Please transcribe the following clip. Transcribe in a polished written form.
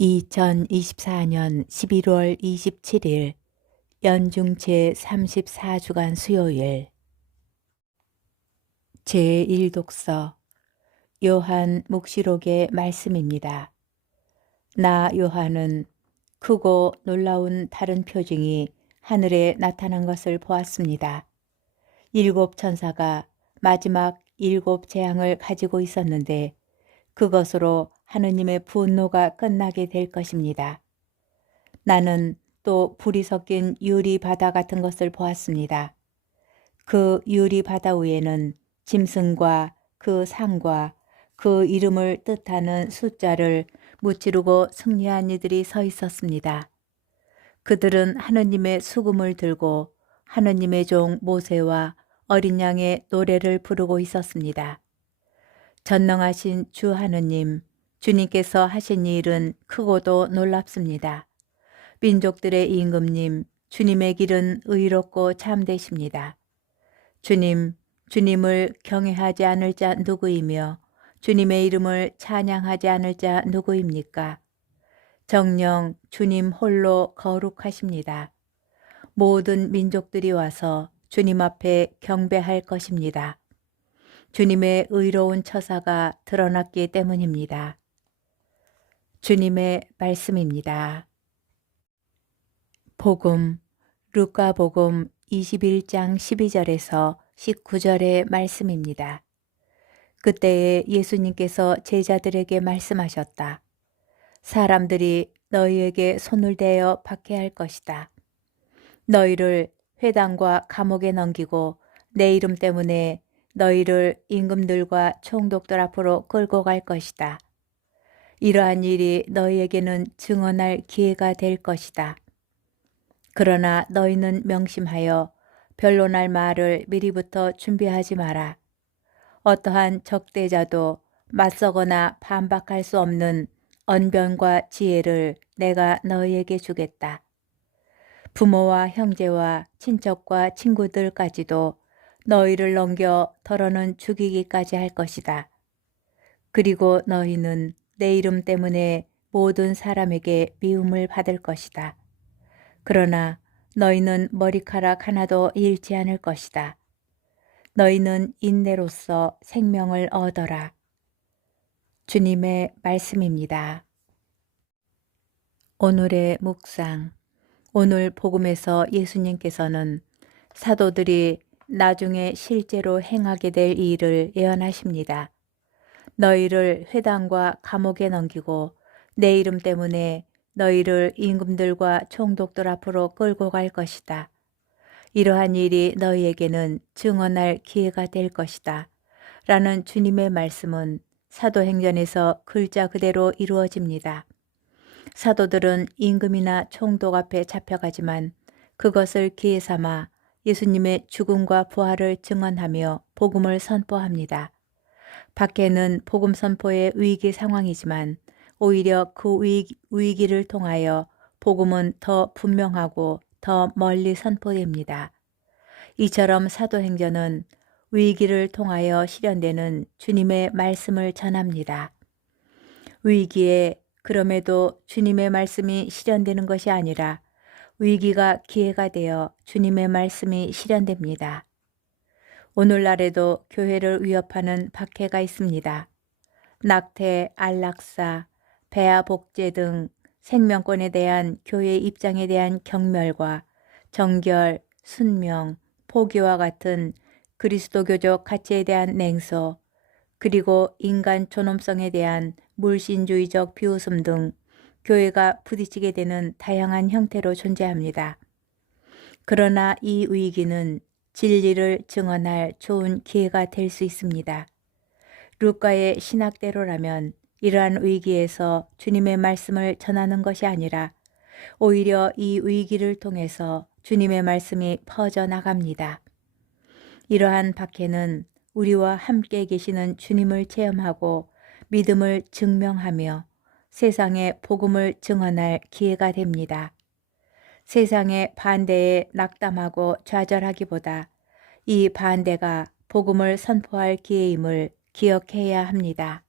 2024년 11월 27일 연중 제34주간 수요일 제1독서 요한 묵시록의 말씀입니다. 나 요한은 크고 놀라운 다른 표징이 하늘에 나타난 것을 보았습니다. 7 천사가 마지막 7 재앙을 가지고 있었는데 그것으로 하느님의 분노가 끝나게 될 것입니다. 나는 또 불이 섞인 유리 바다 같은 것을 보았습니다. 그 유리 바다 위에는 짐승과 그 상과 그 이름을 뜻하는 숫자를 무찌르고 승리한 이들이 서 있었습니다. 그들은 하느님의 수금을 들고 하느님의 종 모세와 어린 양의 노래를 부르고 있었습니다. 전능하신 주 하느님, 주님께서 하신 일은 크고도 놀랍습니다. 민족들의 임금님, 주님의 길은 의롭고 참되십니다. 주님, 주님을 경외하지 않을 자 누구이며 주님의 이름을 찬양하지 않을 자 누구입니까? 정녕 주님 홀로 거룩하십니다. 모든 민족들이 와서 주님 앞에 경배할 것입니다. 주님의 의로운 처사가 드러났기 때문입니다. 주님의 말씀입니다. 복음, 루카복음 21장 12절에서 19절의 말씀입니다. 그때에 예수님께서 제자들에게 말씀하셨다. 사람들이 너희에게 손을 대어 박해할 것이다. 너희를 회당과 감옥에 넘기고 내 이름 때문에 너희를 임금들과 총독들 앞으로 끌고 갈 것이다. 이러한 일이 너희에게는 증언할 기회가 될 것이다. 그러나 너희는 명심하여 변론할 말을 미리부터 준비하지 마라. 어떠한 적대자도 맞서거나 반박할 수 없는 언변과 지혜를 내가 너희에게 주겠다. 부모와 형제와 친척과 친구들까지도 너희를 넘겨 더러는 죽이기까지 할 것이다. 그리고 너희는 내 이름 때문에 모든 사람에게 미움을 받을 것이다. 그러나 너희는 머리카락 하나도 잃지 않을 것이다. 너희는 인내로써 생명을 얻어라. 주님의 말씀입니다. 오늘의 묵상. 오늘 복음에서 예수님께서는 사도들이 나중에 실제로 행하게 될 일을 예언하십니다. 너희를 회당과 감옥에 넘기고 내 이름 때문에 너희를 임금들과 총독들 앞으로 끌고 갈 것이다. 이러한 일이 너희에게는 증언할 기회가 될 것이다. 라는 주님의 말씀은 사도행전에서 글자 그대로 이루어집니다. 사도들은 임금이나 총독 앞에 잡혀가지만 그것을 기회 삼아 예수님의 죽음과 부활을 증언하며 복음을 선포합니다. 밖에는 복음 선포의 위기 상황이지만 오히려 그 위기를 통하여 복음은 더 분명하고 더 멀리 선포됩니다. 이처럼 사도행전은 위기를 통하여 실현되는 주님의 말씀을 전합니다. 위기에 그럼에도 주님의 말씀이 실현되는 것이 아니라 위기가 기회가 되어 주님의 말씀이 실현됩니다. 오늘날에도 교회를 위협하는 박해가 있습니다. 낙태, 안락사, 배아 복제 등 생명권에 대한 교회의 입장에 대한 경멸과 정결, 순명, 포기와 같은 그리스도교적 가치에 대한 냉소, 그리고 인간 존엄성에 대한 물신주의적 비웃음 등 교회가 부딪히게 되는 다양한 형태로 존재합니다. 그러나 이 위기는 진리를 증언할 좋은 기회가 될 수 있습니다. 루카의 신학대로라면 이러한 위기에서 주님의 말씀을 전하는 것이 아니라 오히려 이 위기를 통해서 주님의 말씀이 퍼져나갑니다. 이러한 박해는 우리와 함께 계시는 주님을 체험하고 믿음을 증명하며 세상에 복음을 증언할 기회가 됩니다. 세상의 반대에 낙담하고 좌절하기보다 이 반대가 복음을 선포할 기회임을 기억해야 합니다.